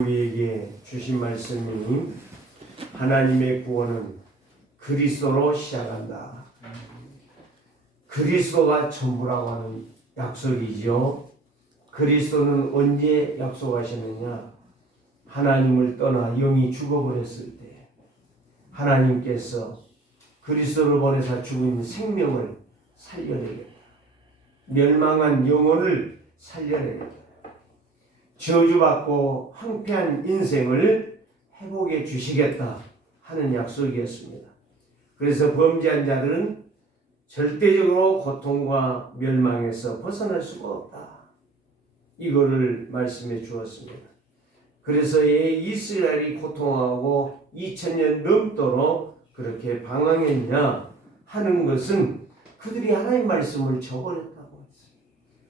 우리에게 주신 말씀이 하나님의 구원은 그리스도로 시작한다. 그리스도가 전부라고 하는 약속이죠. 그리스도는 언제 약속하시느냐? 하나님을 떠나 영이 죽어버렸을 때 하나님께서 그리스도를 보내사 죽은 생명을 살려내겠다. 멸망한 영혼을 살려내겠다. 저주받고 황폐한 인생을 회복해 주시겠다 하는 약속이었습니다. 그래서 범죄한 자들은 절대적으로 고통과 멸망에서 벗어날 수가 없다. 이거를 말씀해 주었습니다. 그래서 이스라엘이 고통하고 2000년 넘도록 그렇게 방황했냐 하는 것은 그들이 하나님 말씀을 저버렸다고 했어요.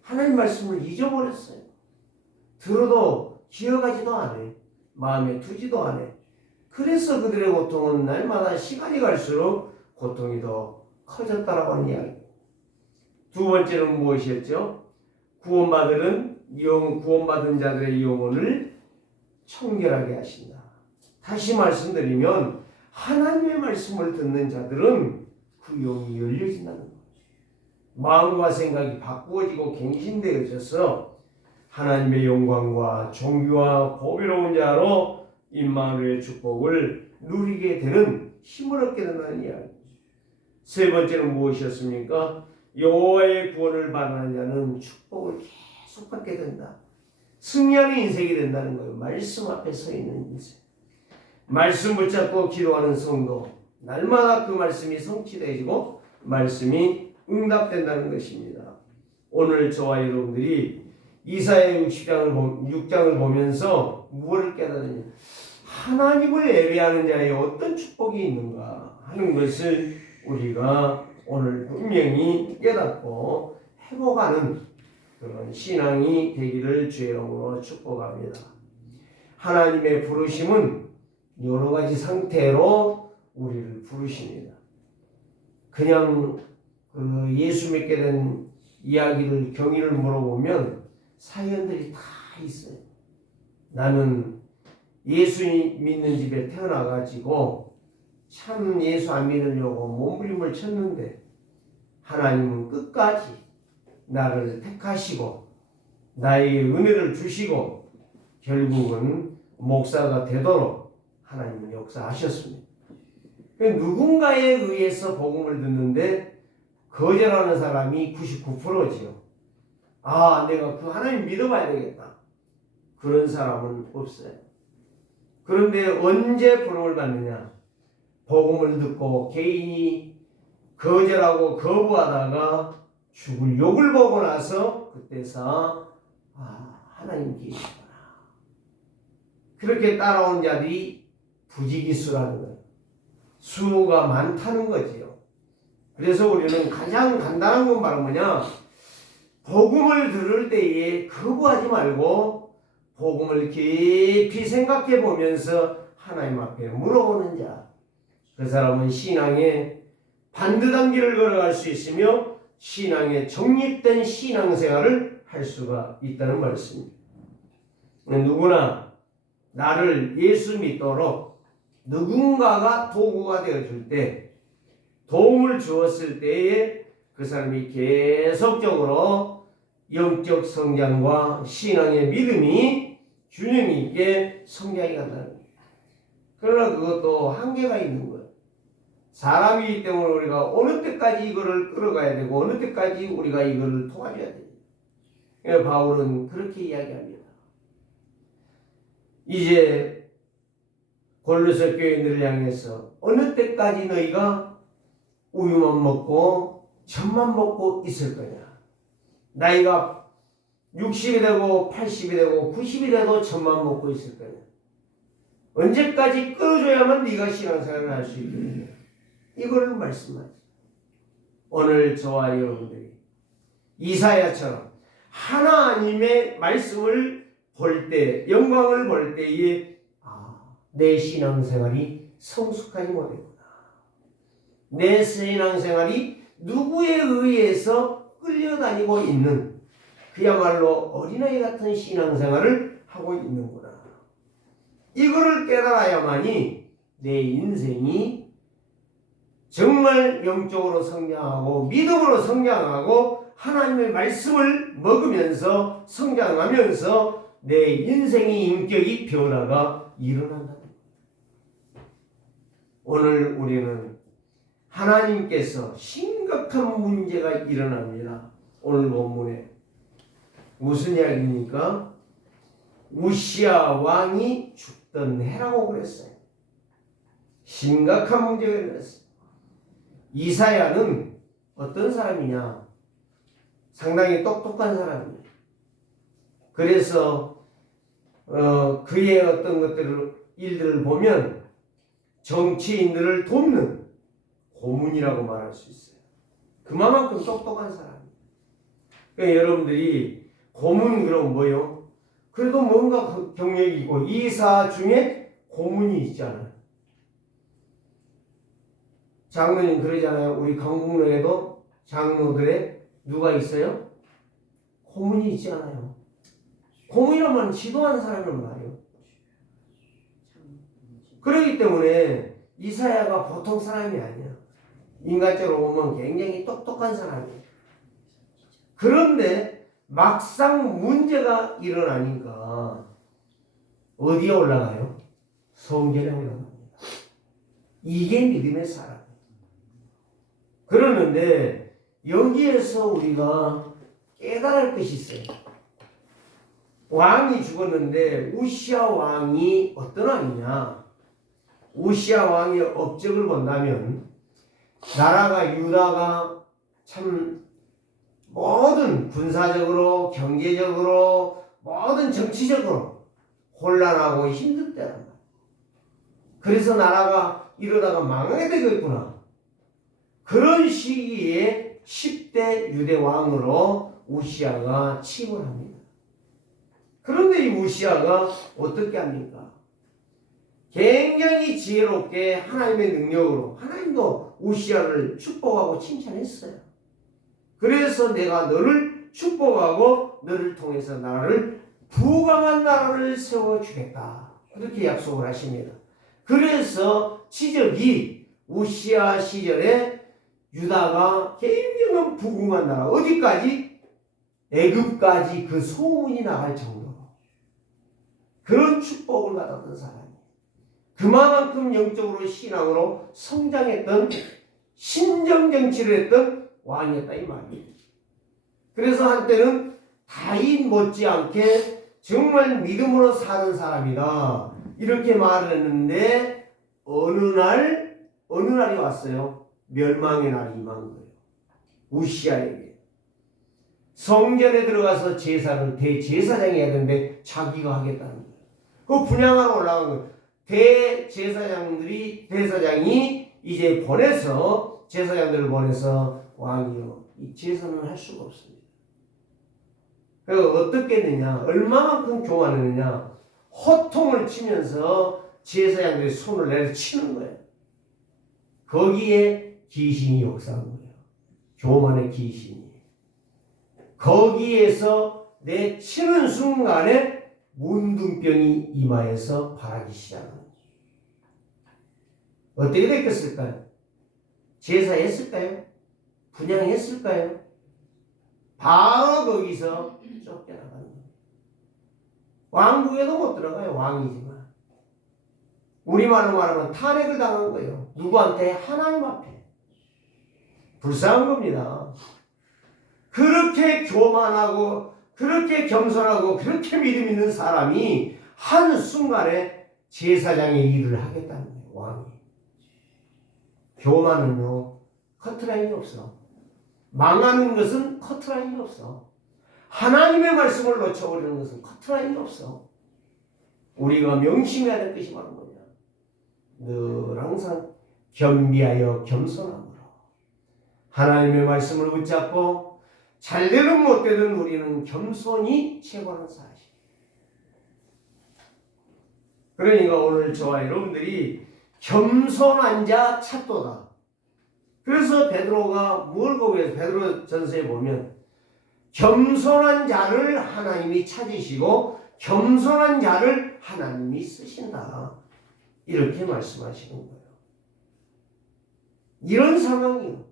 하나님 말씀을 잊어버렸어요. 들어도 기억하지도 않아요. 마음에 두지도 않아요. 그래서 그들의 고통은 날마다 시간이 갈수록 고통이 더 커졌다라고 하는 이야기입니다. 두 번째는 무엇이었죠? 구원받은 자들의 영혼을 청결하게 하신다. 다시 말씀드리면 하나님의 말씀을 듣는 자들은 그 영이 열려진다는 거죠. 마음과 생각이 바꾸어지고 갱신되어져서 하나님의 영광과 존귀와 보배로운 자로 임마누엘의 축복을 누리게 되는 힘을 얻게 된다는 이야기죠. 세 번째는 무엇이었습니까? 여호와의 구원을 바라는 자는 축복을 계속 받게 된다. 승리하는 인생이 된다는 거예요. 말씀 앞에 서 있는 인생. 말씀 붙잡고 기도하는 성도. 날마다 그 말씀이 성취되어지고 말씀이 응답된다는 것입니다. 오늘 저와 여러분들이 이사야 6장을 보면서 무엇을 깨달으냐? 하나님을 예배하는 자에 어떤 축복이 있는가 하는 것을 우리가 오늘 분명히 깨닫고 회복하는 그런 신앙이 되기를 주의 이름으로 축복합니다. 하나님의 부르심은 여러 가지 상태로 우리를 부르십니다. 그냥 예수 믿게 된 이야기를 경위를 물어보면 사연들이 다 있어요. 나는 예수 믿는 집에 태어나가지고 참 예수 안 믿으려고 몸부림을 쳤는데 하나님은 끝까지 나를 택하시고 나에게 은혜를 주시고 결국은 목사가 되도록 하나님은 역사하셨습니다. 누군가에 의해서 복음을 듣는데 거절하는 사람이 99%지요. 내가 그 하나님 믿어봐야 되겠다. 그런 사람은 없어요. 그런데 언제 부름을 받느냐? 복음을 듣고 개인이 거절하고 거부하다가 죽을 욕을 보고 나서 그때서 하나님 계시구나. 그렇게 따라온 자들이 부지기수라는 거예요. 수가 많다는 거지요. 그래서 우리는 가장 간단한 건 바로 뭐냐? 복음을 들을 때에 거부하지 말고 복음을 깊이 생각해 보면서 하나님 앞에 물어보는 자. 그 사람은 신앙의 반듯한 길을 걸어갈 수 있으며 신앙에 정립된 신앙생활을 할 수가 있다는 말씀입니다. 누구나 나를 예수 믿도록 누군가가 도구가 되어줄 때 도움을 주었을 때에 그 사람이 계속적으로 영적 성장과 신앙의 믿음이 균형 있게 성장해 간다는 거예요. 그러나 그것도 한계가 있는 거예요. 사람이기 때문에 우리가 어느 때까지 이거를 끌어가야 되고 어느 때까지 우리가 이거를 도와줘야 돼요. 바울은 그렇게 이야기합니다. 이제 골로새 교인들을 향해서 어느 때까지 너희가 우유만 먹고 젖만 먹고 있을 거냐? 나이가 60이 되고 80이 되고 90이 돼도 젖만 먹고 있을 거냐? 언제까지 끌어줘야만 네가 신앙생활을 할 수 있겠느냐? 이거를 말씀하죠. 오늘 저와 여러분들이 이사야처럼 하나님의 말씀을 볼 때, 영광을 볼 때에 내 신앙생활이 성숙하지 못했구나. 내 신앙생활이 누구에 의해서 끌려다니고 있는 그야말로 어린아이 같은 신앙생활을 하고 있는구나. 이거를 깨달아야만이 내 인생이 정말 영적으로 성장하고 믿음으로 성장하고 하나님의 말씀을 먹으면서 성장하면서 내 인생의 인격이 변화가 일어난다. 오늘 우리는 하나님께서 심각한 문제가 일어납니다. 오늘 본문에 무슨 이야기입니까? 우시야 왕이 죽던 해라고 그랬어요. 심각한 문제가 일어났어요. 이사야는 어떤 사람이냐? 상당히 똑똑한 사람이에요. 그래서 그의 어떤 일들을 보면 정치인들을 돕는 고문이라고 말할 수 있어요. 그만큼 똑똑한 사람이에요. 그러니까 여러분들이 고문 그럼 뭐요? 그래도 뭔가 경력이 있고 이사 중에 고문이 있잖아요. 장로님 그러잖아요. 우리 강북로에도 장로들의 누가 있어요? 고문이 있잖아요. 고문이라면 지도하는 사람을 말이에요. 그렇기 때문에 이사야가 보통 사람이 아니야. 인간적으로 보면 굉장히 똑똑한 사람이에요. 그런데 막상 문제가 일어나니까 어디에 올라가요? 성전에 올라갑니다. 이게 믿음의 사람. 그러는데 여기에서 우리가 깨달을 것이 있어요. 왕이 죽었는데 우시야 왕이 어떤 왕이냐? 우시야 왕의 업적을 본다면 나라가 유다가 참 모든 군사적으로 경제적으로 모든 정치적으로 혼란하고 힘들 때란 말이야. 그래서 나라가 이러다가 망하게 되겠구나. 그런 시기에 10대 유대 왕으로 우시야가 취임을 합니다. 그런데 이 우시야가 어떻게 합니까? 굉장히 지혜롭게 하나님의 능력으로 하나님도 우시야를 축복하고 칭찬했어요. 그래서 내가 너를 축복하고 너를 통해서 나라를 부강한 나라를 세워주겠다. 그렇게 약속을 하십니다. 그래서 지적이 우시야 시절에 유다가 굉장한 부강한 나라, 어디까지? 애굽까지 그 소문이 나갈 정도로 그런 축복을 받았던 사람이에요. 그만큼 영적으로 신앙으로 성장했던 신정정치를 했던 왕이었다 이 말이에요. 그래서 한때는 다윗 못지않게 정말 믿음으로 사는 사람이다 이렇게 말을 했는데 어느 날이 왔어요. 멸망의 날이 임한 거예요. 우시야에게 성전에 들어가서 제사를 대제사장이 해야 되는데 자기가 하겠다는 거예요. 그 분향하러 올라간 거예요. 대사장이 이제 제사장들을 보내서 왕이요 이 제사는 할 수가 없습니다. 그래서 어떻게 했느냐, 얼마만큼 교만했느냐, 호통을 치면서 제사장들의 손을 내려 치는 거예요. 거기에 귀신이 역사한 거예요. 교만의 귀신이. 거기에서 내 치는 순간에 문둥병이 이마에서 발하기 시작한 거예요. 어떻게 됐겠을까요? 제사했을까요? 분향했을까요? 바로 거기서 쫓겨나가는 거예요. 왕국에도 못 들어가요. 왕이지만. 우리말로 말하면 탄핵을 당한 거예요. 누구한테? 하나님 앞에. 불쌍한 겁니다. 그렇게 교만하고 그렇게 겸손하고 그렇게 믿음 있는 사람이 한순간에 제사장의 일을 하겠다는 거예요. 왕이. 교만은요 커트라인이 없어. 망하는 것은 커트라인이 없어. 하나님의 말씀을 놓쳐버리는 것은 커트라인이 없어. 우리가 명심해야 될 것이 바로 뭐냐, 늘 항상 겸비하여 겸손함으로 하나님의 말씀을 붙잡고 잘되든 못되든 우리는 겸손이 최고라는 사실. 그러니까 오늘 저와 여러분들이 겸손한 자 찾도다. 그래서 베드로가 뭘 거기에서 베드로 전서에 보면 겸손한 자를 하나님이 찾으시고 겸손한 자를 하나님이 쓰신다. 이렇게 말씀하시는 거예요. 이런 상황이요.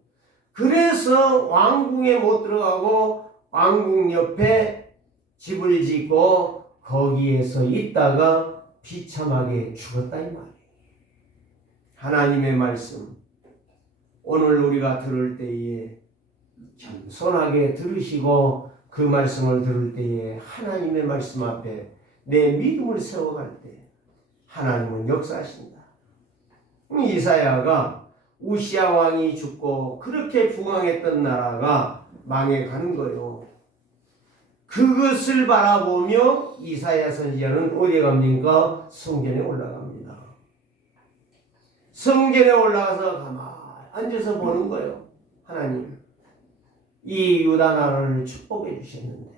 그래서 왕궁에 못 들어가고 왕궁 옆에 집을 짓고 거기에서 있다가 비참하게 죽었다 이 말이에요. 하나님의 말씀 오늘 우리가 들을 때에 겸손하게 들으시고 그 말씀을 들을 때에 하나님의 말씀 앞에 내 믿음을 세워갈 때 하나님은 역사하신다. 이사야가 우시야 왕이 죽고 그렇게 부강했던 나라가 망해가는 거예요. 그것을 바라보며 이사야 선지자는 어디에 갑니까? 성전에 올라갑니다. 성전에 올라가서 가만히 앉아서 보는 거예요. 하나님, 이 유다 나라를 축복해 주셨는데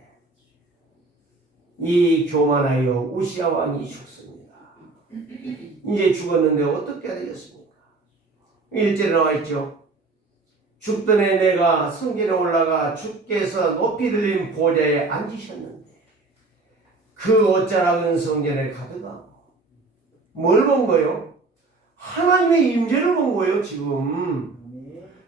이 교만하여 우시야 왕이 죽습니다. 이제 죽었는데 어떻게 해야 되겠습니까? 1절에 나와 있죠. 죽던 애 내가 성전에 올라가 주께서 높이 들린 보좌에 앉으셨는데 그 옷자락은 성전에 가득하고 뭘 본 거예요? 하나님의 임재를 본 거예요. 지금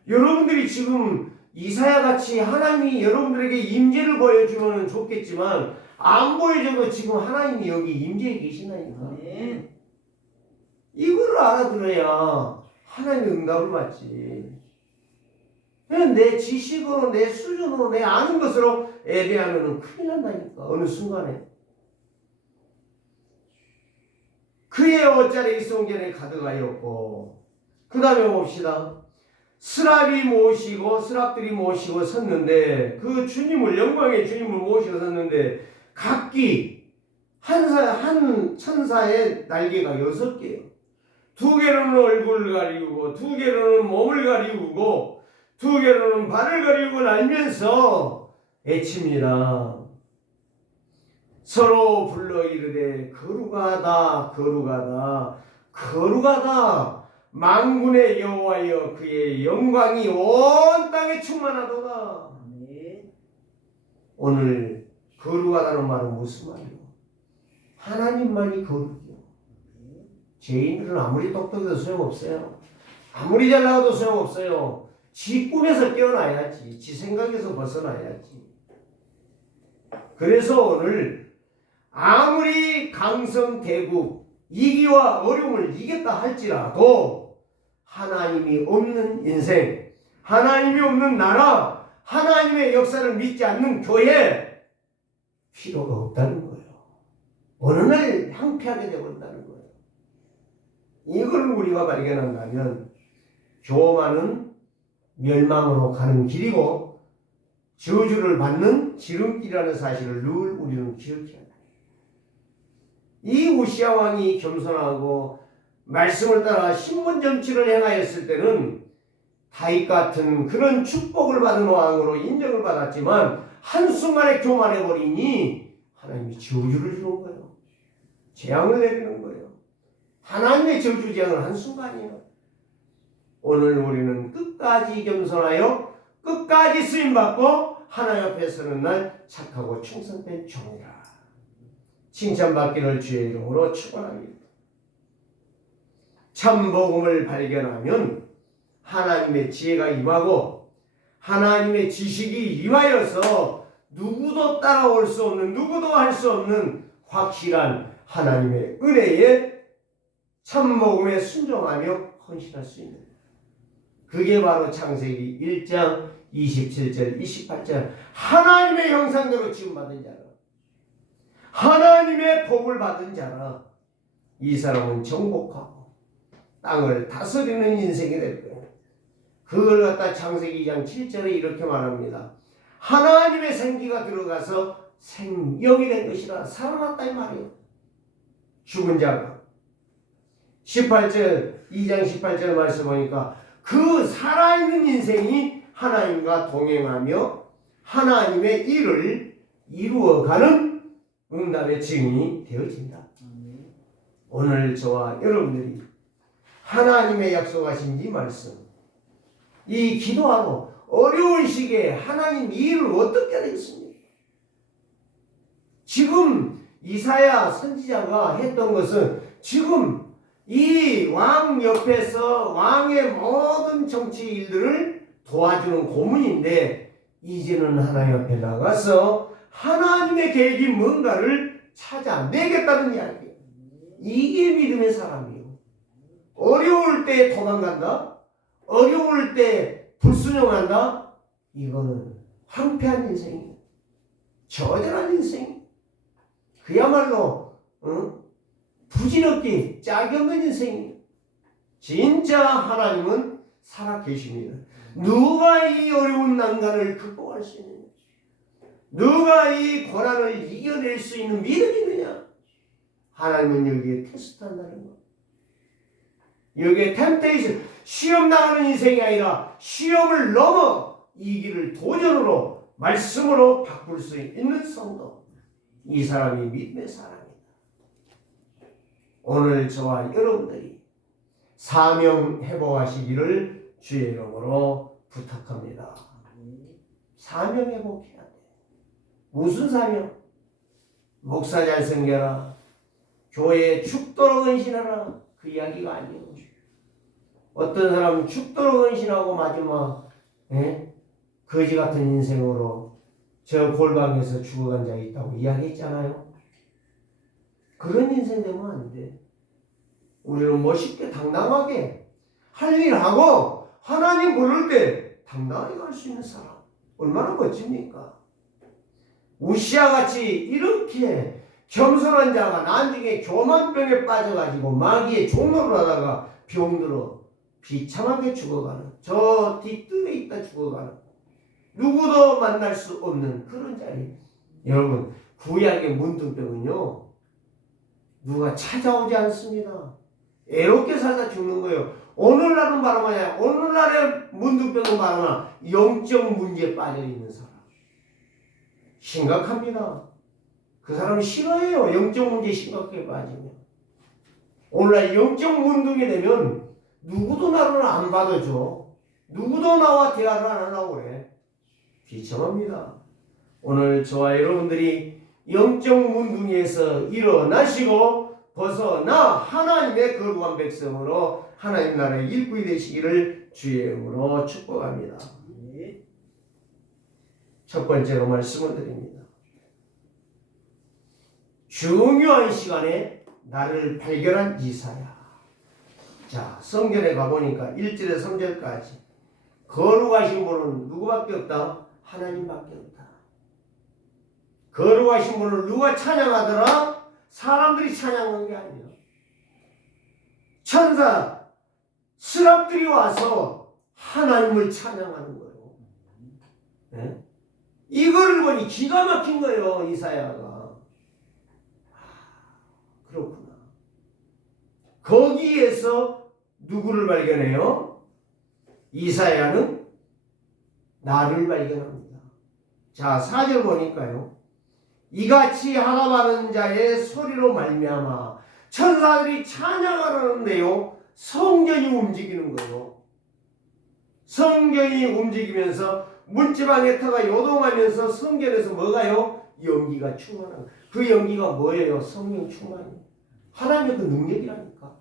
여러분들이 지금 이사야 같이 하나님이 여러분들에게 임재를 보여주면 좋겠지만 안 보여줘도 지금 하나님이 여기 임재에 계시나니까. 이거를 알아들어야 하나님의 응답을 받지. 그냥 내 지식으로 내 수준으로 내 아는 것으로 예배하면 큰일 난다니까. 어느 순간에 그의 옷자락이 성전에 가득하였고 그 다음에 봅시다. 스랍들이 모시고 섰는데 그 주님을 영광의 주님을 모시고 섰는데 각기 한 천사의 날개가 6개요. 2개로는 얼굴을 가리우고 2개로는 몸을 가리우고 2개로는 발을 가리우고 날면서 외칩니다. 서로 불러 이르되 거룩하다 거룩하다 거룩하다 만군의 여호와여 그의 영광이 온 땅에 충만하도다. 오늘 거룩하다는 말은 무슨 말이에요? 하나님만이 거룩이요. 죄인들은 아무리 똑똑해도 소용없어요. 아무리 잘 나가도 소용없어요. 지 꿈에서 깨어나야지. 지 생각에서 벗어나야지. 그래서 오늘 아무리 강성대국 위기와 어려움을 이겼다 할지라도 하나님이 없는 인생, 하나님이 없는 나라, 하나님의 역사를 믿지 않는 교회 필요가 없다는 거예요. 어느 날 황폐하게 되어본다는 거예요. 이걸 우리가 발견한다면 교만은 멸망으로 가는 길이고 저주를 받는 지름길이라는 사실을 늘 우리는 기억해야 합니다. 이 우시야 왕이 겸손하고 말씀을 따라 신분정치를 행하였을 때는 다윗 같은 그런 축복을 받은 왕으로 인정을 받았지만 한순간에 교만해버리니 하나님이 저주를 주는 거예요. 재앙을 내리는 거예요. 하나님의 저주 재앙은 한순간이에요. 오늘 우리는 끝까지 겸손하여 끝까지 쓰임받고 하나님 앞에 서는 날 착하고 충성된 종이라 칭찬받기를 주의 이름으로 축원합니다. 참 복음을 발견하면 하나님의 지혜가 임하고 하나님의 지식이 임하여서 누구도 따라올 수 없는 누구도 할 수 없는 확실한 하나님의 은혜에 참 복음에 순종하며 헌신할 수 있는 그게 바로 창세기 1장 27절 28절 하나님의 형상대로 지음받은 자라 하나님의 복을 받은 자라 이 사람은 정복하고 땅을 다스리는 인생이 될 거예요. 그걸 갖다 창세기 2장 7절에 이렇게 말합니다. 하나님의 생기가 들어가서 생명이 된 것이라 살아났다 이 말이에요. 죽은 자가 18절 2장 18절 말씀 보니까 그 살아있는 인생이 하나님과 동행하며 하나님의 일을 이루어가는 응답의 증인이 되어진다. 오늘 저와 여러분들이 하나님의 약속하신 이 말씀 이 기도하고 어려운 시기에 하나님 이 일을 어떻게 해야 되겠습니까? 지금 이사야 선지자가 했던 것은 지금 이 왕 옆에서 왕의 모든 정치 일들을 도와주는 고문인데 이제는 하나님 앞에 나가서 하나님의 계획이 뭔가를 찾아내겠다는 이야기예요. 이게 믿음의 사람이에요. 어려울 때 도망간다? 어려울 때 불순종한다? 이거는 황폐한 인생이에요. 저절한 인생. 그야말로 부질없기 짝이 없는 인생이에요. 진짜 하나님은 살아계십니다. 누가 이 어려운 난간을 극복할 수 있느냐? 누가 이 고난을 이겨낼 수 있는 믿음이 있느냐? 하나님은 여기에 테스트한다는 거. 여기에 템테이션, 시험 나가는 인생이 아니라 시험을 넘어 이 길을 도전으로 말씀으로 바꿀 수 있는 성도. 이 사람이 믿음의 사람이다. 오늘 저와 여러분들이 사명 회복하시기를 주의 이름으로 부탁합니다. 사명 회복해야 돼. 무슨 사명? 목사 잘 섬겨라. 교회에 죽도록 헌신하라. 그 이야기가 아니에요. 어떤 사람은 죽도록 헌신하고 마지막 거지 같은 인생으로 저 골방에서 죽어간 자 있다고 이야기했잖아요. 그런 인생 되면 안 돼. 우리는 멋있게 당당하게 할 일 하고 하나님 부를 때 당당하게 갈 수 있는 사람. 얼마나 멋집니까? 우시아 같이 이렇게 겸손한 자가 나중에 교만병에 빠져가지고 마귀의 종로를 하다가 병들어 비참하게 죽어가는, 저 뒷뜰에 있다 죽어가는, 누구도 만날 수 없는 그런 자리. 여러분, 구약의 문둥병은요 누가 찾아오지 않습니다. 애롭게 살다 죽는 거예요. 오늘날은 말하면 오늘날의 문둥병은 말하면 영적 문제에 빠져있는 사람. 심각합니다. 그 사람이 싫어해요. 영적 문제에 심각하게 빠지면. 오늘날 영적 문둥이 되면 누구도 나를 안 받아줘. 누구도 나와 대화를 안 하려고 그래. 비참합니다. 오늘 저와 여러분들이 영적 문둥이에서 일어나시고 벗어나 하나님의 거룩한 백성으로 하나님 나라의 일꾼이 되시기를 주의 이름으로 축복합니다. 첫 번째로 말씀을 드립니다. 중요한 시간에 나를 발견한 이사야. 자, 성전에 가보니까 1절에서 3절까지 거룩하신 분은 누구밖에 없다? 하나님밖에 없다. 거룩하신 분을 누가 찬양하더라? 사람들이 찬양한 게 아니야. 천사, 스랍들이 와서 하나님을 찬양하는 거예요. 네? 이거를 보니 기가 막힌 거예요, 이사야가. 그렇구나. 거기에서 누구를 발견해요? 이사야는 나를 발견합니다. 자, 4절 보니까요. 이같이 하나바는 자의 소리로 말미암아 천사들이 찬양하는데요. 성전이 움직이는 거예요. 성전이 움직이면서 문지방의 터가 요동하면서 성전에서 뭐가요? 연기가 충만한. 그 연기가 뭐예요? 성령 충만이에요. 하나님의 그 능력이라니까.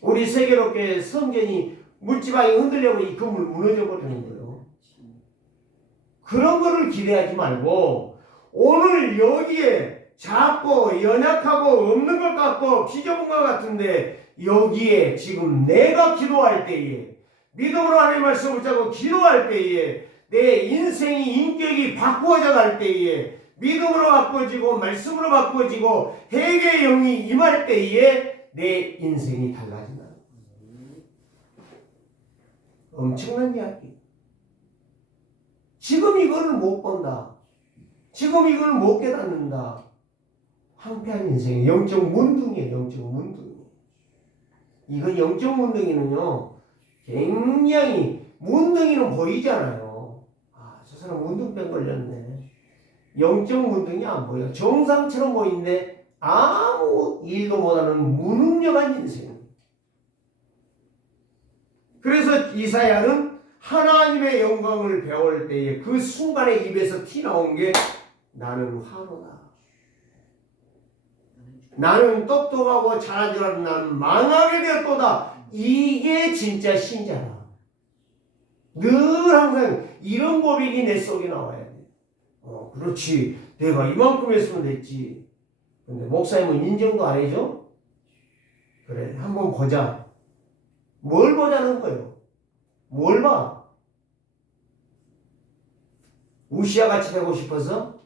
우리 세계롭게 성전이 문지방이 흔들려고 이 건물 무너져 버리는 거예요. 그런 거를 기대하지 말고 오늘 여기에 작고 연약하고 없는 것 같고 비좁은 것 같은데 여기에 지금 내가 기도할 때에 믿음으로 하나님의 말씀을 붙잡고 기도할 때에 내 인생이 인격이 바꾸어져 갈 때에 믿음으로 바꾸어지고 말씀으로 바꾸어지고 회개의 영이 임할 때에 내 인생이 달라진다. 엄청난 이야기. 지금 이거를 못 본다. 지금 이걸 못 깨닫는다. 황폐한 인생의 영적 문둥이에요. 영적 문둥이. 이거 영적 문둥이는요. 굉장히 문둥이는 보이잖아요. 아, 저 사람 문둥병 걸렸네. 영적 문둥이 안 보여. 정상처럼 보이는데 아무 일도 못하는 무능력한 인생. 그래서 이사야는 하나님의 영광을 배울 때에 그 순간에 입에서 튀어나온 게 나는 화로다. 나는 똑똑하고 잘한 줄 알았는데 나는 망하게 되었도다. 이게 진짜 신자라. 늘 항상 이런 고백이 내 속에 나와야 돼. 그렇지. 내가 이만큼 했으면 됐지. 근데 목사님은 인정도 안 해줘? 그래, 한번 보자. 뭘 보자는 거예요? 뭘 봐? 우시아 같이 되고 싶어서?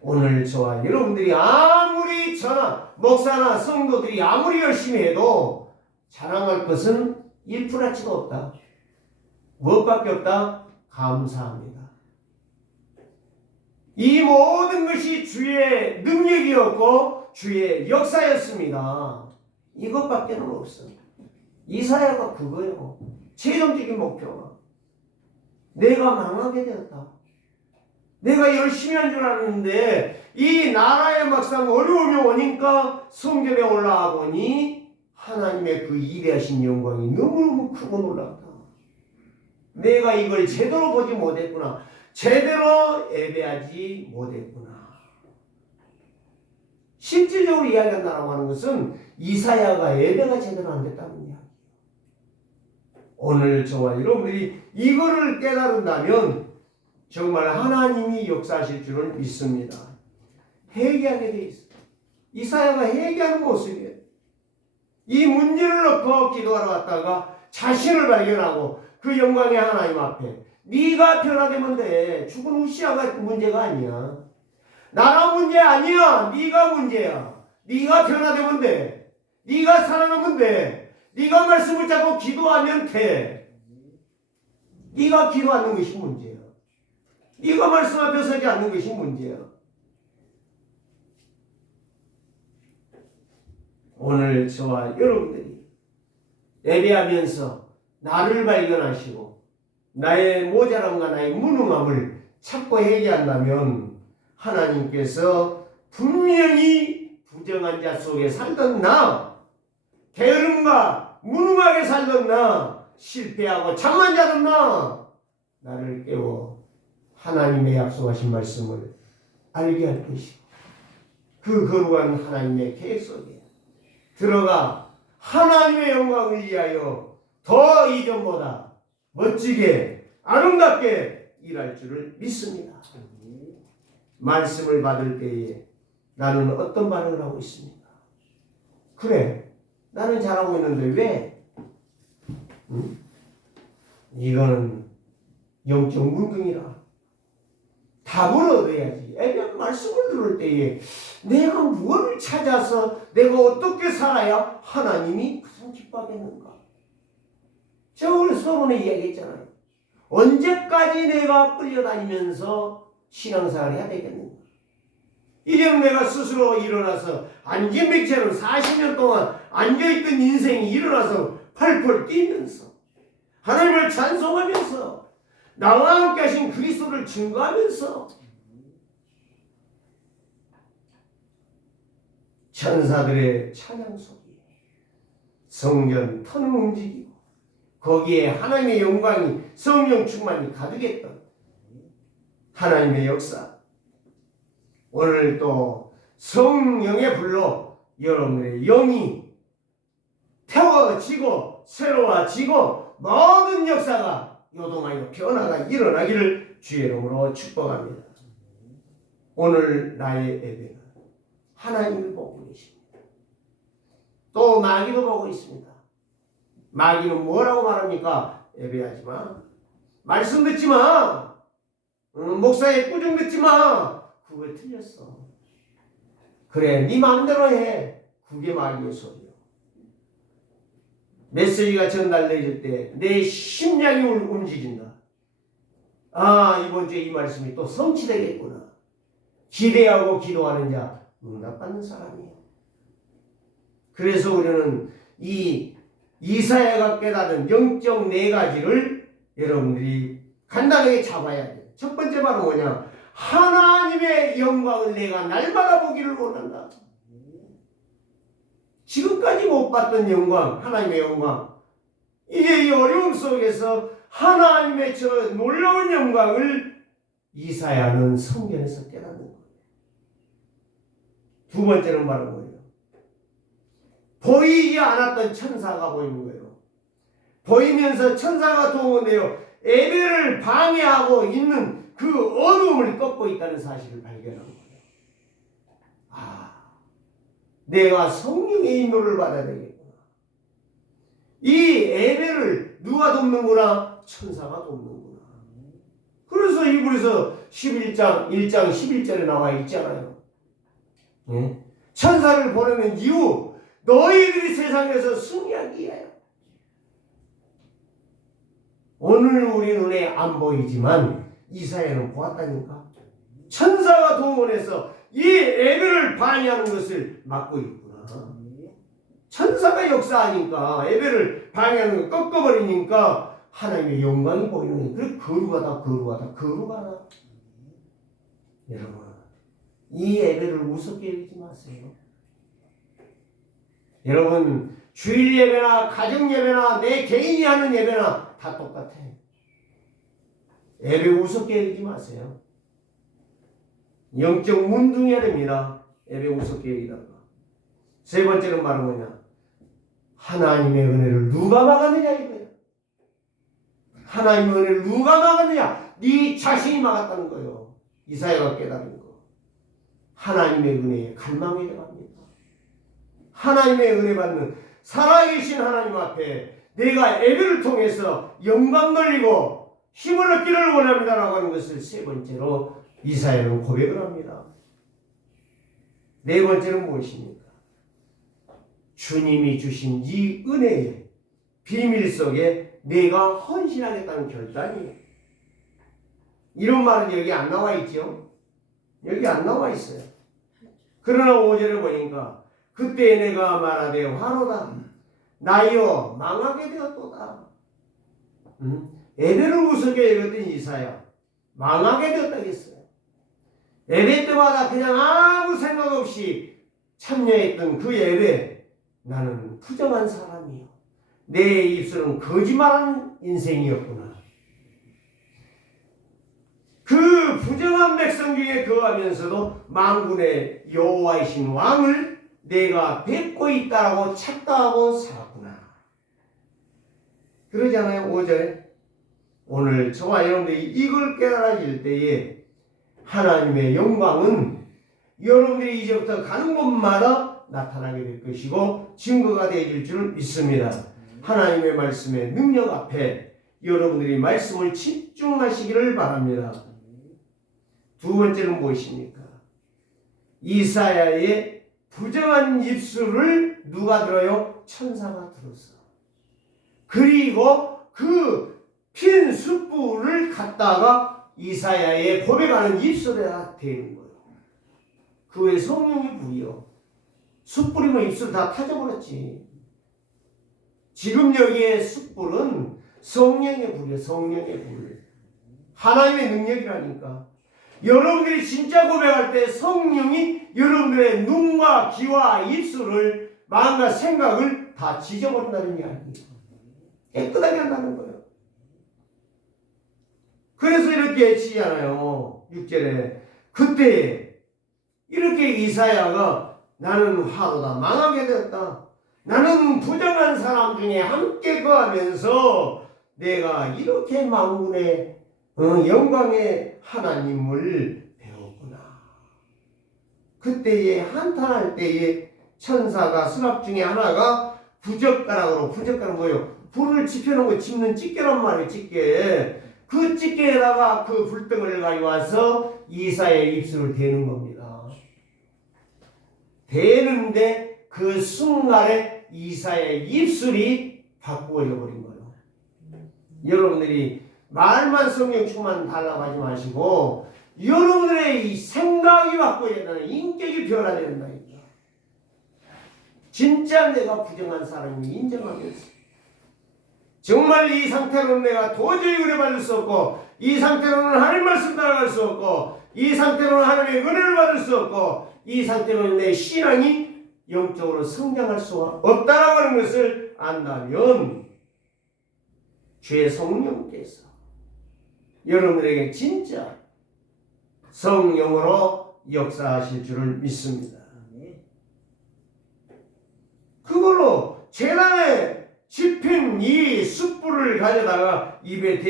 오늘 저와 여러분들이 아무리 저나 목사나 성도들이 아무리 열심히 해도 자랑할 것은 1%치가 없다. 무엇밖에 없다? 감사합니다. 이 모든 것이 주의 능력이었고 주의 역사였습니다. 이것밖에는 없어. 이사야가 그거예요. 최종적인 목표가 내가 망하게 되었다. 내가 열심히 한 줄 알았는데 이 나라의 막상 어려움이 오니까 성전에 올라와 보니 하나님의 그 위대하신 영광이 너무너무 크고 놀랍다. 내가 이걸 제대로 보지 못했구나. 제대로 예배하지 못했구나. 실질적으로 이야기한다고 하는 것은 이사야가 예배가 제대로 안 됐다는 이야기예요. 오늘 저와 여러분들이 이거를 깨달은다면 정말 하나님이 역사하실 줄을 믿습니다. 회개하게 돼 있어요. 이사야가 회개하는 모습이에요. 이 문제를 놓고 기도하러 왔다가 자신을 발견하고 그 영광의 하나님 앞에 네가 변화되면 돼. 죽은 우시아가 문제가 아니야. 나라 문제 아니야. 네가 문제야. 네가 변화되면 돼. 네가 살아나면 돼. 네가 말씀을 잡고 기도하면 돼. 네가 기도하는 것이 문제야. 네가 말씀 앞에 서지 않는 것이 문제야. 오늘 저와 여러분들이 예배하면서 나를 발견하시고 나의 모자람과 나의 무능함을 찾고 회개한다면 하나님께서 분명히 부정한 자 속에 살던 나, 게으름과 무능하게 살던 나, 실패하고 잠만 자던 나를 깨워 하나님의 약속하신 말씀을 알게 할 것이고 그 거룩한 하나님의 계획 속에 들어가 하나님의 영광을 위하여 더 이전보다 멋지게 아름답게 일할 줄을 믿습니다. 말씀을 받을 때에 나는 어떤 반응을 하고 있습니까? 그래, 나는 잘하고 있는데 왜? 이거는 영적 문둥이라. 답을 얻어야지. 애면 말씀을 들을 때에 내가 무엇을 찾아서 내가 어떻게 살아야 하나님이 가장 기뻐하겠는가? 제가 오늘 서론에 이야기했잖아요. 언제까지 내가 끌려다니면서 신앙생활을 해야 되겠는가? 이제는 내가 스스로 일어나서 안진백처럼 40년 동안 앉아있던 인생이 일어나서 펄펄 뛰면서 하나님을 찬송하면서 나와 함께 하신 그리스도를 증거하면서 천사들의 찬양 속에 성전 터는 움직이고 거기에 하나님의 영광이 성령 충만이 가득했던 하나님의 역사, 오늘 또 성령의 불로 여러분의 영이 태워지고 새로워지고 모든 역사가 요동하여 변화가 일어나기를 주의 이름으로 축복합니다. 오늘 나의 예배는 하나님을 보고 계십니다. 또 마귀도 보고 있습니다. 마귀는 뭐라고 말합니까? 예배하지 마. 말씀 듣지 마. 목사의 꾸중 듣지 마. 그거 틀렸어. 그래, 네 마음대로 해. 그게 마귀의 소리야. 메시지가 전달되질 때 내 심장이 움직인다. 아, 이번 주에 이 말씀이 또 성취되겠구나. 기대하고 기도하는 자 응답받는 사람이에요. 그래서 우리는 이 이사야가 깨달은 영적 네 가지를 여러분들이 간단하게 잡아야 돼요. 첫 번째 바로 뭐냐? 하나님의 영광을 내가 날마다 보기를 원한다. 지금까지 못 봤던 영광, 하나님의 영광. 이제 이 어려움 속에서 하나님의 저 놀라운 영광을 이사야는 성경에서 깨닫는 거예요. 두 번째는 바로 뭐예요? 보이지 않았던 천사가 보이는 거예요. 보이면서 천사가 도움되어 예배를 방해하고 있는 그 어두움을 꺾고 있다는 사실을 발견한 거예요. 아, 내가 성령의 인도를 받아야 되겠구나. 이 예배를 누가 돕는구나? 천사가 돕는구나. 그래서 이불에서 11장 1장 11절에 나와 있잖아요. 예? 천사를 보내는 이유, 너희들이 세상에서 승리하기 위하여. 오늘 우리 눈에 안 보이지만 이사야는 보았다니까. 천사가 동원해서 이 예배를 방해하는 것을 막고 있구나. 천사가 역사하니까 예배를 방해하는 거 꺾어버리니까 하나님의 영광이 보이는 거예요. 그래 거룩하다. 여러분, 이 예배를 우습게 여기지 마세요. 여러분, 주일 예배나 가정 예배나 내 개인이 하는 예배나 다 똑같아. 예배 우습게 여기지 마세요. 영적 문둥해야 됩니다. 예배 우습게 여기다가. 세 번째는 바로 뭐냐? 하나님의 은혜를 누가 막았느냐 이거예요. 하나님의 은혜를 누가 막았느냐? 네 자신이 막았다는 거예요. 이사야가 깨달은 거. 하나님의 은혜에 갈망해야 합니다. 하나님의 은혜 받는 살아계신 하나님 앞에 내가 예배를 통해서 영광 돌리고 힘을 얻기를 원합니다라고 하는 것을 세 번째로 이사야는 고백을 합니다. 네 번째는 무엇입니까? 주님이 주신 이 은혜의 비밀 속에 내가 헌신하겠다는 결단이에요. 이런 말은 여기 안 나와 있죠? 여기 안 나와 있어요. 그러나 5절에 보니까 그때 내가 말하되 화로다 나여 망하게 되었도다. 예배를 우습게 여겼던 이사야 망하게 되었다겠어요. 예배 때마다 그냥 아무 생각 없이 참여했던 그 예배, 나는 부정한 사람이요. 내 입술은 거짓말하는 인생이었구나. 그 부정한 백성 중에 거하면서도 만군의 여호와이신 왕을 내가 뵙고 있다라고 착각하고 살았구나. 그러잖아요. 5절에. 오늘 저와 여러분들이 이걸 깨달아질 때에 하나님의 영광은 여러분들이 이제부터 가는 곳마다 나타나게 될 것이고 증거가 되어질 줄 믿습니다. 하나님의 말씀의 능력 앞에 여러분들이 말씀을 집중하시기를 바랍니다. 두 번째는 무엇입니까? 이사야의 부정한 입술을 누가 들어요? 천사가 들었어. 그리고 그 핀 숯불을 갖다가 이사야의 고백하는 입술에다 대는 거예요. 그 외에 성령의 불이요. 숯불이면 입술 다 타져버렸지. 지금 여기에 숯불은 성령의 불이에요. 성령의 불. 하나님의 능력이라니까. 여러분들이 진짜 고백할 때 성령이 여러분들의 눈과 귀와 입술을 마음과 생각을 다 지져버린다는 이야기예요. 깨끗하게 한다는 거예요. 그래서 이렇게 치잖아요. 6절에 그때 이렇게 이사야가 나는 화로다 망하게 되었다. 나는 부정한 사람 중에 함께 거하면서 내가 이렇게 만군의 영광의 하나님을 배웠구나. 그때에 한탄할 때에 천사가 수납 중에 하나가 부젓가락으로, 부젓가락 뭐예요? 불을 지펴놓은 거 짚는 집게란 말이에요. 집게. 그 집게에다가 그 불등을 가져와서 이사야의 입술을 대는 겁니다. 대는데 그 순간에 이사야의 입술이 바꾸어져 버린 거예요. 여러분들이 말만 성령 충만 달라고 하지 마시고 여러분들의 이 생각이 바꿔야 된다는, 인격이 변화해야 된다니까. 진짜 내가 부정한 사람이 인정하면서 정말 이 상태로는 내가 도저히 은혜받을 수 없고, 이 상태로는 하나님 말씀 따라갈 수 없고, 이 상태로는 하나님의 은혜를 받을 수 없고, 이 상태로는 내 신앙이 영적으로 성장할 수 없다라고 하는 것을 안다면 주의 성령께서 여러분들에게 진짜 성령으로 역사하실 줄을 믿습니다. 그걸로 재단에 집힌 이 숯불을 가져다가 입에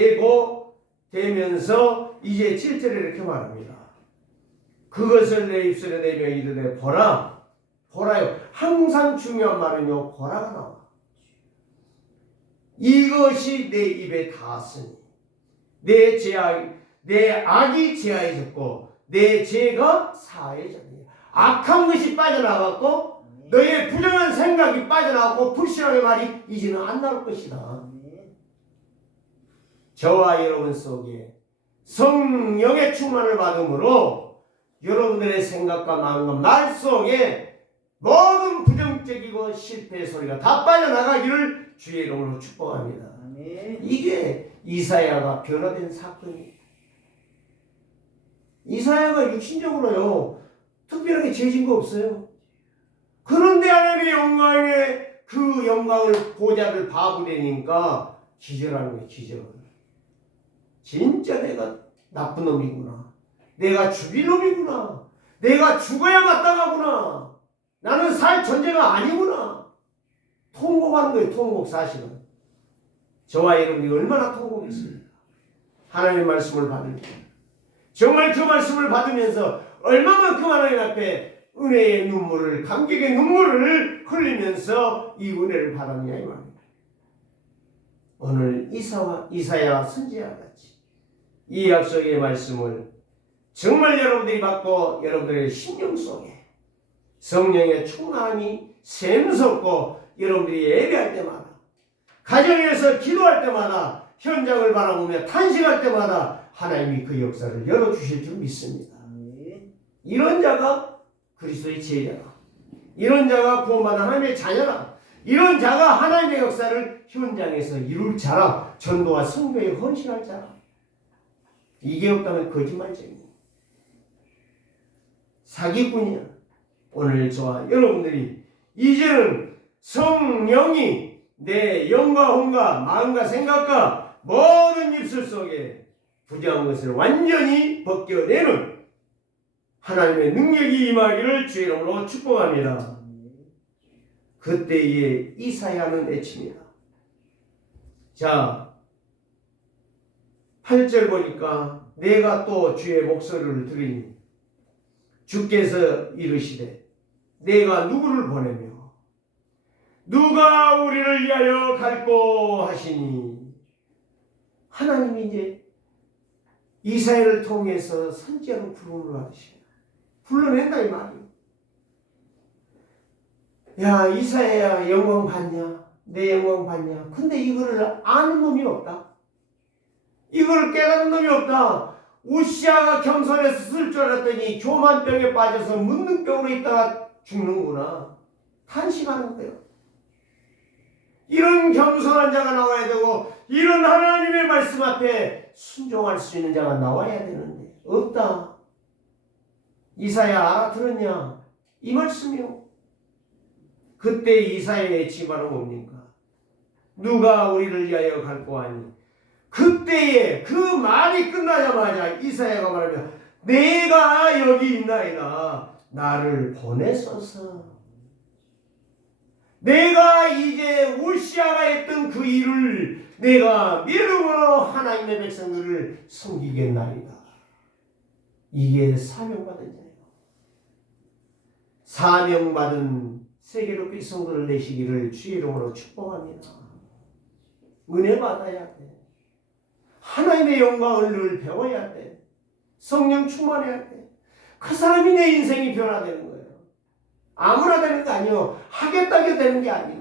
대면서 이제 7절에 이렇게 말합니다. 그것을 내 입술에 내며 이르되 보라. 보라요. 항상 중요한 말은요. 보라가 나와. 이것이 내 입에 닿았으니 내 악이 제하여졌고 내 죄가 사하여졌니. 악한 것이 빠져나갔고 너의 부정한 생각이 빠져나갔고 불신앙의 말이 이제는 안 나올 것이다. 저와 여러분 속에 성령의 충만을 받음으로 여러분들의 생각과 마음과 말 속에 모든 부정적이고 실패의 소리가 다 빠져나가기를 주의 이름으로 축복합니다. 이게 이사야가 변화된 사건이에요. 이사야가 육신적으로요 특별하게 죄진 거 없어요. 그런데 하나님의 영광에 그 영광을 보좌를 바구되니까 기절하는 거예요. 기절. 진짜 내가 나쁜 놈이구나. 내가 죽일 놈이구나. 내가 죽어야 마땅하구나. 나는 살 존재가 아니구나. 통곡하는 거예요. 통곡 사실은. 저와 여러분이 얼마나 통곡했습니까? 하나님의 말씀을 받을 때. 정말 그 말씀을 받으면서 얼마만큼 하나님 앞에 은혜의 눈물을, 감격의 눈물을 흘리면서 이 은혜를 받았느냐 이 말입니다. 오늘 이사야 선지자와 같이 이 약속의 말씀을 정말 여러분들이 받고 여러분들의 심령 속에 성령의 충만함이 샘솟고 여러분들이 예배할 때마다 가정에서 기도할 때마다 현장을 바라보며 탄식할 때마다 하나님이 그 역사를 열어주실 줄 믿습니다. 이런 자가 그리스도의 제자다. 이런 자가 구원받은 하나님의 자녀다. 이런 자가 하나님의 역사를 현장에서 이룰 자라. 전도와 성교에 헌신할 자라. 이게 없다면 거짓말쟁이, 사기꾼이야. 오늘 저와 여러분들이 이제는 성령이 내 영과 혼과 마음과 생각과 모든 입술 속에 부정한 것을 완전히 벗겨내는 하나님의 능력이 임하기를 주의 이름으로 축복합니다. 그때에 이사야는 외칩니다. 자, 8절 보니까 내가 또 주의 목소리를 들으니 주께서 이르시되 내가 누구를 보내며 누가 우리를 위하여 갈꼬 하시니. 하나님이 이제 이사야를 통해서 선지자로 부름을 받으시고 불러낸다 이 말이에요. 야 이사야야 영광 받냐? 내 영광 받냐? 근데 이거를 아는 놈이 없다. 이걸 깨닫는 놈이 없다. 우시아가 겸손해서 쓸 줄 알았더니 교만병에 빠져서 문둥병으로 있다가 죽는구나. 탄식하는 거예요. 이런 겸손한 자가 나와야 되고 이런 하나님의 말씀 앞에 순종할 수 있는 자가 나와야 되는데 없다. 이사야 알아들었냐? 이 말씀이요. 그때 이사야의 치마는 뭡니까? 누가 우리를 위하여 갈고 하니. 그때에 그 말이 끝나자마자 이사야가 말하며 내가 여기 있나이다. 나를 보내소서. 내가 이제 우시아가 했던 그 일을 내가 믿음으로 하나님의 백성들을 섬기겠나이다. 이게 사명받은 자예요. 사명받은 세계로 성도를 내시기를 주의 이름으로 축복합니다. 은혜 받아야 돼. 하나님의 영광을 늘 배워야 돼. 성령 충만해야 돼. 그 사람이 내 인생이 변화되는 거예요. 아무나 되는 게 아니에요. 하겠다게 되는 게 아니에요.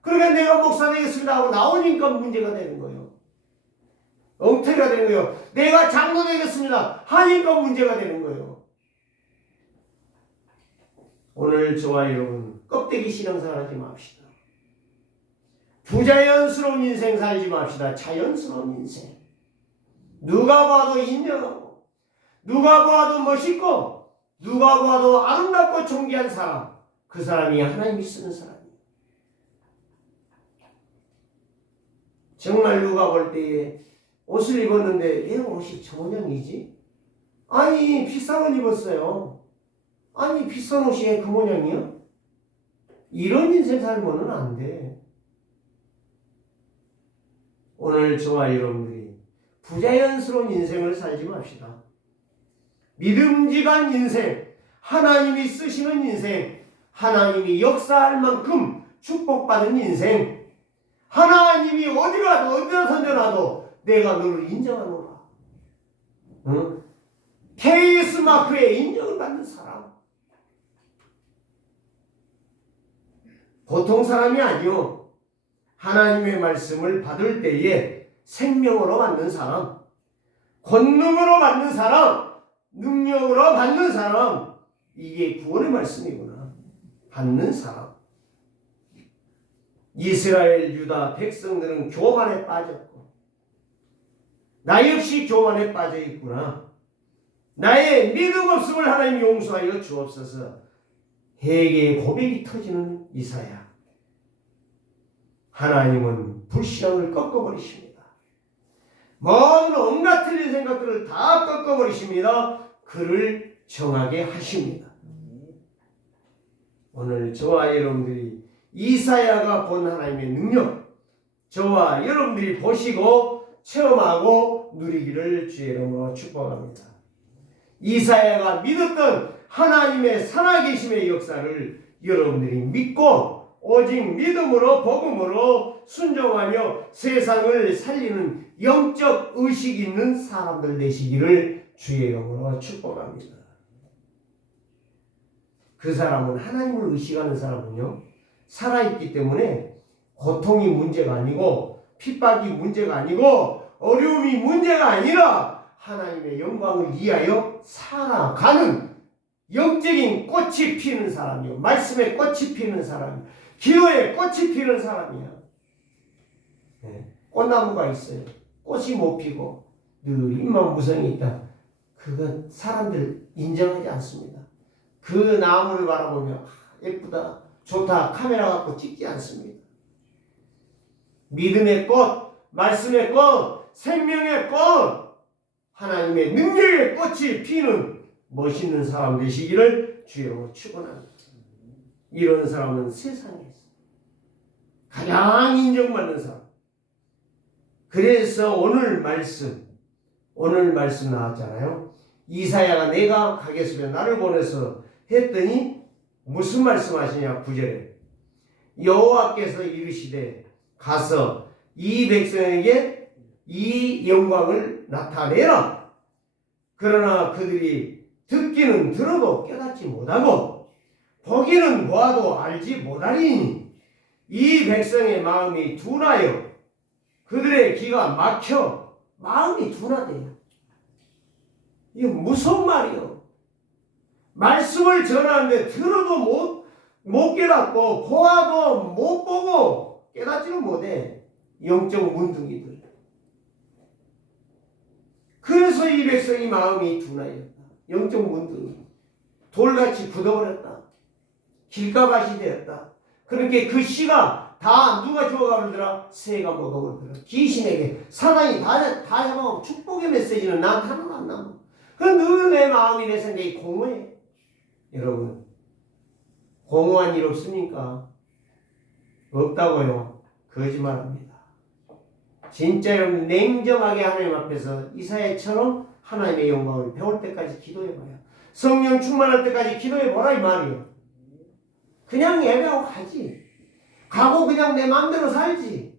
그러니까 내가 목사 되겠습니다 하고 나오니까 문제가 되는 거예요. 엉터리가 되는 거예요. 내가 장로 되겠습니다 하니까 문제가 되는 거예요. 오늘 저와 여러분 껍데기 신앙생활 하지 맙시다. 부자연스러운 인생 살지 맙시다. 자연스러운 인생. 누가 봐도 인정하고 누가 봐도 멋있고 누가 봐도 아름답고 존귀한 사람. 그 사람이 하나님이 쓰는 사람이에요. 정말 누가 볼 때에 옷을 입었는데 왜 옷이 저 모양이지? 아니 비싼 옷 입었어요. 아니 비싼 옷이 그 모양이야? 이런 인생 살면은 안 돼. 오늘 저와 여러분들이 부자연스러운 인생을 살지 맙시다. 믿음직한 인생, 하나님이 쓰시는 인생, 하나님이 역사할 만큼 축복받은 인생, 하나님이 어디 가도 어디다 던져놔도 내가 너를 인정하노라. 응? KS 마크에 인정을 받는 사람. 보통 사람이 아니요. 하나님의 말씀을 받을 때에 생명으로 받는 사람, 권능으로 받는 사람, 능력으로 받는 사람, 이게 구원의 말씀이구나. 받는 사람. 이스라엘, 유다 백성들은 교만에 빠졌고 나 역시 교만에 빠져 있구나. 나의 믿음 없음을 하나님 용서하여 주옵소서. 회개의 고백이 터지는 이사야. 하나님은 불신앙을 꺾어버리십니다. 모든 온갖 틀린 생각들을 다 꺾어버리십니다. 그를 정하게 하십니다. 오늘 저와 여러분들이 이사야가 본 하나님의 능력, 저와 여러분들이 보시고 체험하고 누리기를 주의 이름으로 축복합니다. 이사야가 믿었던 하나님의 살아계심의 역사를 여러분들이 믿고 오직 믿음으로 복음으로 순종하며 세상을 살리는 영적 의식 있는 사람들 되시기를 주의 이름으로 축복합니다. 그 사람은 하나님을 의식하는 사람은요, 살아있기 때문에 고통이 문제가 아니고 핍박이 문제가 아니고 어려움이 문제가 아니라 하나님의 영광을 위하여 살아가는 영적인 꽃이 피는 사람이요, 말씀의 꽃이 피는 사람이요, 기도의 꽃이 피는 사람이야. 네. 꽃나무가 있어요. 꽃이 못 피고 늘 잎만 무성이 있다. 그거 사람들 인정하지 않습니다. 그 나무를 바라보며 예쁘다, 좋다 카메라 갖고 찍지 않습니다. 믿음의 꽃, 말씀의 꽃, 생명의 꽃, 하나님의 능력의 꽃이 피는 멋있는 사람 되시기를 주여 축원합니다. 이런 사람은 세상에서 가장 인정받는 사람. 그래서 오늘 말씀 나왔잖아요. 이사야가 내가 가겠으면 나를 보내서 했더니 무슨 말씀하시냐. 9절에 여호와께서 이르시되 가서 이 백성에게 이 영광을 나타내라. 그러나 그들이 듣기는 들어도 깨닫지 못하고 보기는 보아도 알지 못하리니 이 백성의 마음이 둔하여 그들의 귀가 막혀 마음이 둔하대요. 이게 무슨 말이요? 말씀을 전하는데 들어도 못 깨닫고 보아도 못 보고 깨닫지는 못해. 영적 문둥이들. 그래서 이 백성이 마음이 둔하였다. 영적 문둥이. 돌같이 굳어버렸다. 길가밭이 되었다. 그렇게 그 씨가 다 누가 주워가버리더라? 새가 먹어버리더라. 귀신에게 사단이 다 잡아가고 축복의 메시지는 나한테 하나도 안 남아. 그럼 늘 내 마음이 내 생각이 공허해. 여러분, 공허한 일 없습니까? 없다고요? 거짓말합니다. 진짜 여러분 냉정하게 하나님 앞에서 이사야처럼 하나님의 영광을 배울 때까지 기도해봐요. 성령 충만할 때까지 기도해보라 이 말이에요. 그냥 예배하고 가지. 가고 그냥 내 마음대로 살지.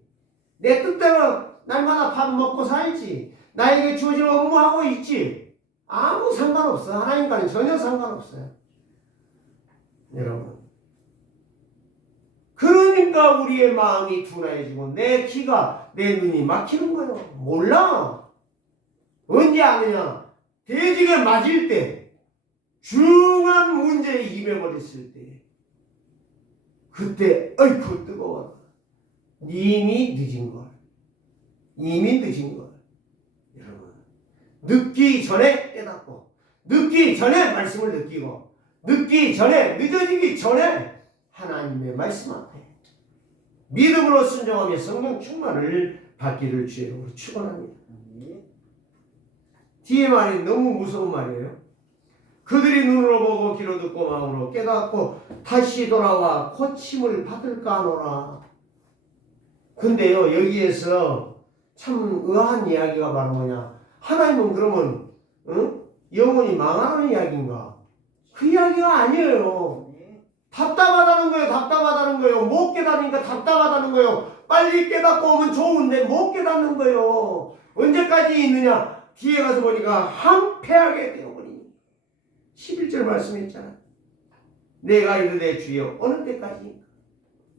내 뜻대로 날마다 밥 먹고 살지. 나에게 주어진 업무하고 있지. 아무 상관없어. 하나님과는 전혀 상관없어요. 여러분. 그러니까 우리의 마음이 둔해지고 내 귀가 내 눈이 막히는 거예요. 몰라. 언제 아느냐? 돼지가 맞을 때, 중한 문제에 임해버렸을 때, 그때 어이쿠 뜨거워. 이미 늦은 걸. 이미 늦은 걸. 여러분, 늦기 전에 깨닫고, 늦기 전에 말씀을 느끼고, 늦기 전에, 늦어지기 전에 하나님의 말씀 앞에 믿음으로 순종하며 성령 충만을 받기를 주의 이름으로 축원합니다. 뒤에 말이 너무 무서운 말이에요. 그들이 눈으로 보고 귀로 듣고 마음으로 깨닫고 다시 돌아와 고침을 받을까 하노라. 근데요, 여기에서 참 의아한 이야기가 바로 뭐냐? 하나님은 그러면 영혼이 망하는 이야기인가? 그 이야기가 아니에요. 답답하다는 거예요. 답답하다는 거예요. 못 깨닫으니까 답답하다는 거예요. 빨리 깨닫고 오면 좋은데 못 깨닫는 거예요. 언제까지 있느냐? 뒤에 가서 보니까 한패하게 되어버리니 11절 말씀에 있잖아요. 내가 이르되 주여 어느 때까지?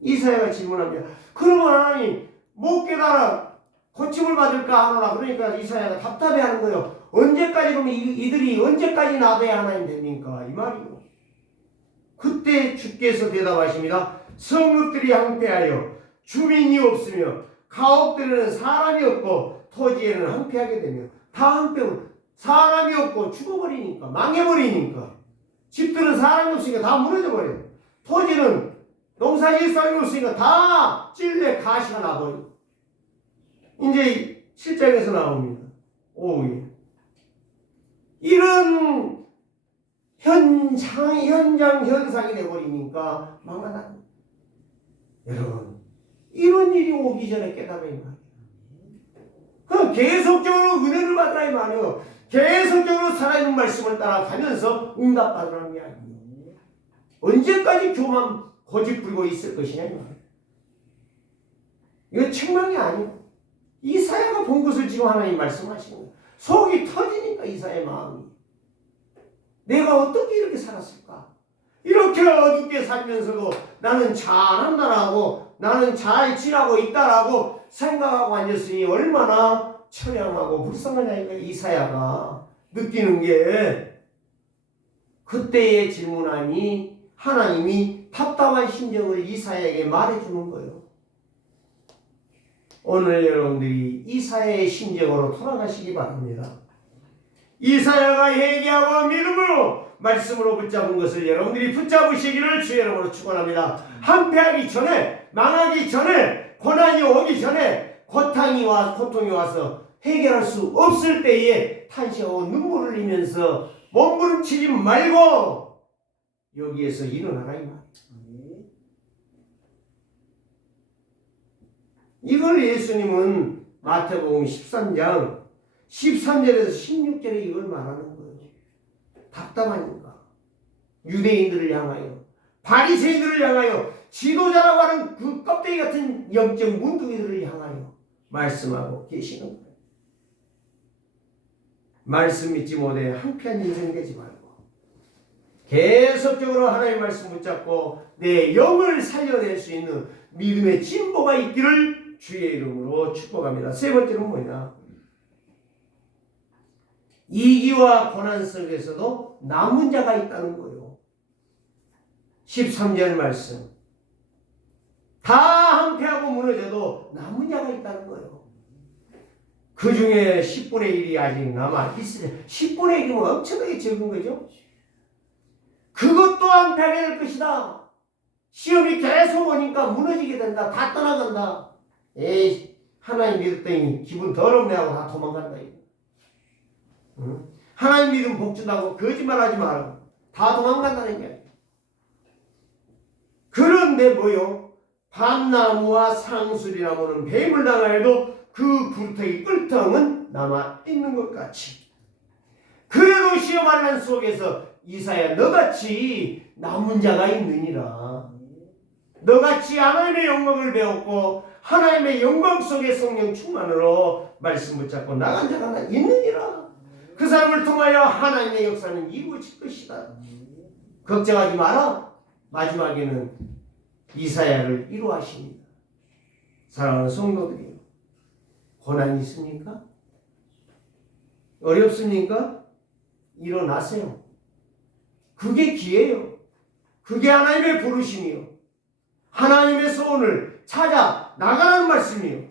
이사야가 질문합니다. 그러면 하나님 못 깨달아 고침을 받을까 하노라. 그러니까 이사야가 답답해하는 거예요. 언제까지 그러면 이들이 언제까지 놔둬야 하나님 됩니까? 이 말이요. 그때 주께서 대답하십니다. 성읍들이 항폐하여 주민이 없으며 가옥들에는 사람이 없고 토지에는 항폐하게 되며 다 항폐하고 사람이 없고 죽어버리니까 망해버리니까 집들은 사람이 없으니까 다 무너져버려요. 토지는 농사질 사람이 없으니까 다 찔레 가시가 나버려요. 이제 7장에서 나옵니다. 이런 현상이 돼버리니까 망하다. 여러분, 이런 일이 오기 전에 깨달아야 말이에요. 그럼 계속적으로 은혜를 받으라 이 말이에요. 계속적으로 살아있는 말씀을 따라가면서 응답받으라는 게 아니에요. 언제까지 교만 고집 부리고 있을 것이냐 이 말이에요. 이건 책망이 아니에요. 이사야가 본 것을 지금 하나님 말씀하시는 거예요. 속이 터지니까 이사야의 마음이. 내가 어떻게 이렇게 살았을까? 이렇게 어둡게 살면서도 나는 잘한다라고 나는 잘 지나고 있다라고 생각하고 앉았으니 얼마나 처량하고 불쌍하냐 이거 이사야가 느끼는 게 그때의 질문하니 하나님이 답답한 심정을 이사야에게 말해주는 거예요. 오늘 여러분들이 이사야의 심정으로 돌아가시기 바랍니다. 이사야가 회개하고 믿음으로 말씀으로 붙잡은 것을 여러분들이 붙잡으시기를 주의 이름으로 축원합니다. 한패하기 전에 망하기 전에 고난이 오기 전에 고통이 와서 해결할 수 없을 때에 탄식하고 눈물을 흘리면서 몸부림치지 말고 여기에서 일어나라 이 말이에요. 이걸 예수님은 마태복음 13장 13절에서 16절에 이걸 말하는 거예요. 답답하니까 유대인들을 향하여 바리새인들을 향하여 지도자라고 하는 그 껍데기 같은 영적 문둥이들을 향하여 말씀하고 계시는 거예요. 말씀 믿지 못해 한편 인생 되지 말고 계속적으로 하나님의 말씀 붙잡고 내 영을 살려낼 수 있는 믿음의 진보가 있기를 주의 이름으로 축복합니다. 세 번째는 뭐냐? 이기와 고난 속에서도 남은 자가 있다는 거예요. 13절 말씀. 다 한패하고 무너져도 남은 자가 있다는 거예요. 그 중에 10분의 1이 아직 남아있으니 10분의 1이면 엄청나게 적은 거죠. 그것 또한 패하게 될 것이다. 시험이 계속 오니까 무너지게 된다. 다 떠나간다. 에이, 하나님 믿었더니 기분 더럽네 하고 다 도망간다. 응? 하나님 믿음 복 준다고 거짓말하지 마라. 다 도망간다는 게. 그런데 뭐요? 밤나무와 상수리나무는 뱀을 당하여도 그 굴뚝이 꿀통은 남아 있는 것 같이. 그래도 시험할 난 속에서 이사야 너같이 남은 자가 있느니라. 너같이 하나님의 영광을 배웠고 하나님의 영광 속에 성령 충만으로 말씀 붙잡고 나간 자가 있느니라. 그 사람을 통하여 하나님의 역사는 이루어질 것이다. 걱정하지 마라. 마지막에는 이사야를 이루하십니다. 사랑하는 성도들이요, 고난이 있습니까? 어렵습니까? 일어나세요. 그게 기회예요. 그게 하나님의 부르심이요, 하나님의 소원을 찾아 나가라는 말씀이요.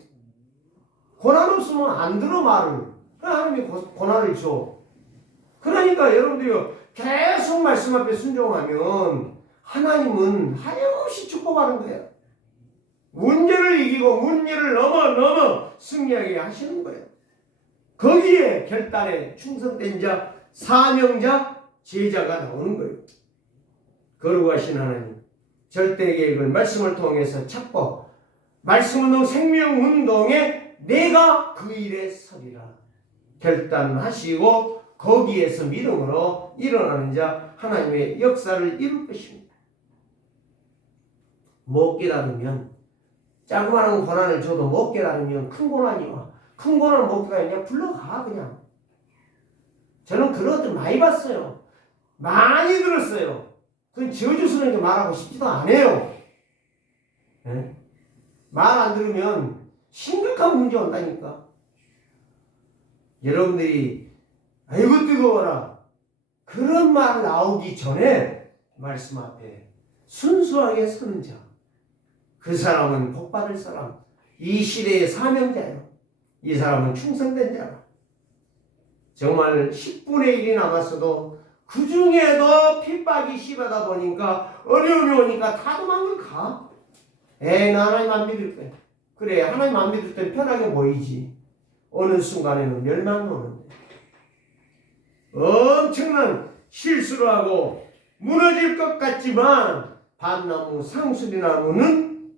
고난 없으면 안 들어 말을. 하나님이 고난을 줘. 그러니까 여러분들이요, 계속 말씀 앞에 순종하면 하나님은 하염없이 축복하는 거예요. 문제를 이기고 문제를 넘어 승리하게 하시는 거예요. 거기에 결단에 충성된 자, 사명자, 제자가 나오는 거예요. 거룩하신 하나님, 절대 계획을 말씀을 통해서 찾고 말씀운동 생명운동에 내가 그 일에 서리라 결단하시고 거기에서 믿음으로 일어나는 자 하나님의 역사를 이룰 것입니다. 못 깨달으면 자그마한 고난을 줘도 못 깨달으면 큰 고난이 와. 큰 고난을 못 깨달으면 불러가 그냥. 저는 그런 것들 많이 봤어요. 많이 들었어요. 그건 저주스러운 게 말하고 싶지도 않아요. 네? 말 안 들으면 심각한 문제 온다니까. 여러분들이 아이고 뜨거워라 그런 말 나오기 전에 말씀 앞에 순수하게 서는 자, 그 사람은 복받을 사람, 이 시대의 사명자예요. 이 사람은 충성된 자라. 정말 10분의 1이 남았어도 그 중에도 핍박이 심하다 보니까 어려움이 오니까 다 도망을 가. 나 하나님 안 믿을 거야. 그래, 하나님 안 믿을 땐 편하게 보이지. 어느 순간에는 멸망이 오는데 엄청난 실수를 하고 무너질 것 같지만 밤나무 상수리나무는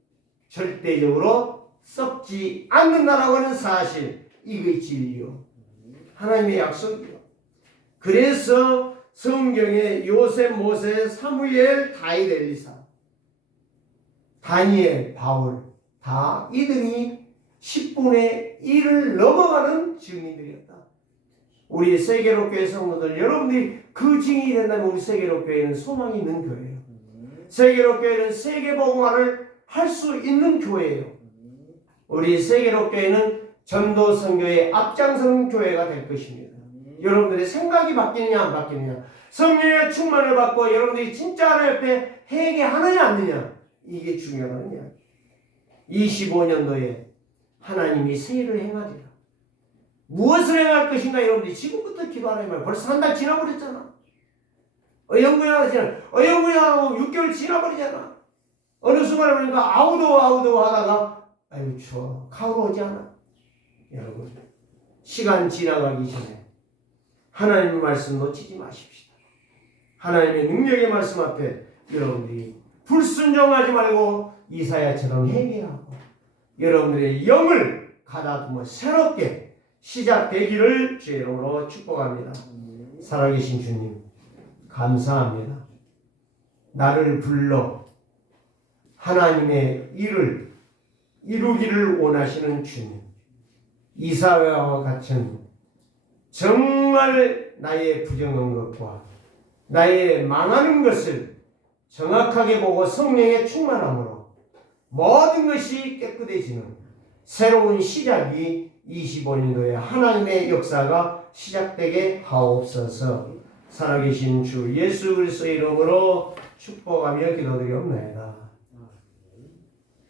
절대적으로 썩지 않는다라고 하는 사실, 이것이 진리요. 하나님의 약속이요. 그래서 성경에 요셉, 모세, 사무엘, 다윗, 엘리사, 다니엘, 바울 다 이들이 10분의 1을 넘어가는 증인들이었다. 우리 세계로교회 성도들 여러분들이 그 증인이 된다면 우리 세계로교회는 소망이 있는 교회예요. 세계로교회는 세계복음화를 할 수 있는 교회예요. 우리 세계로교회는 전도 선교의 앞장서는 교회가 될 것입니다. 여러분들의 생각이 바뀌느냐 안 바뀌느냐, 성령의 충만을 받고 여러분들이 진짜 하나님 옆에 회개하느냐 안 하느냐, 이게 중요한 이야기. 25년도에 하나님이 새 일을 행하리라. 무엇을 행할 것인가 여러분들이 지금부터 기도하는 거예요. 벌써 한 달 지나버렸잖아. 어영부영하고 6개월 지나버리잖아. 어느 순간에 보니까 아우도 하다가 아이고 추워, 가을 오지 않아. 여러분 시간 지나가기 전에 하나님의 말씀 놓치지 마십시다. 하나님의 능력의 말씀 앞에 여러분들이 불순종하지 말고 이사야처럼 회개하고 여러분들의 영을 가다듬어 새롭게 시작되기를 주의 이름으로 축복합니다. 살아계신 주님 감사합니다. 나를 불러 하나님의 일을 이루기를 원하시는 주님, 이사야와 같은 정말 나의 부정한 것과 나의 망하는 것을 정확하게 보고 성령의 충만함으로 모든 것이 깨끗해지는 새로운 시작이 25년도에 하나님의 역사가 시작되게 하옵소서. 살아계신 주 예수 그리스도의 이름으로 축복하며 기도드리옵나이다.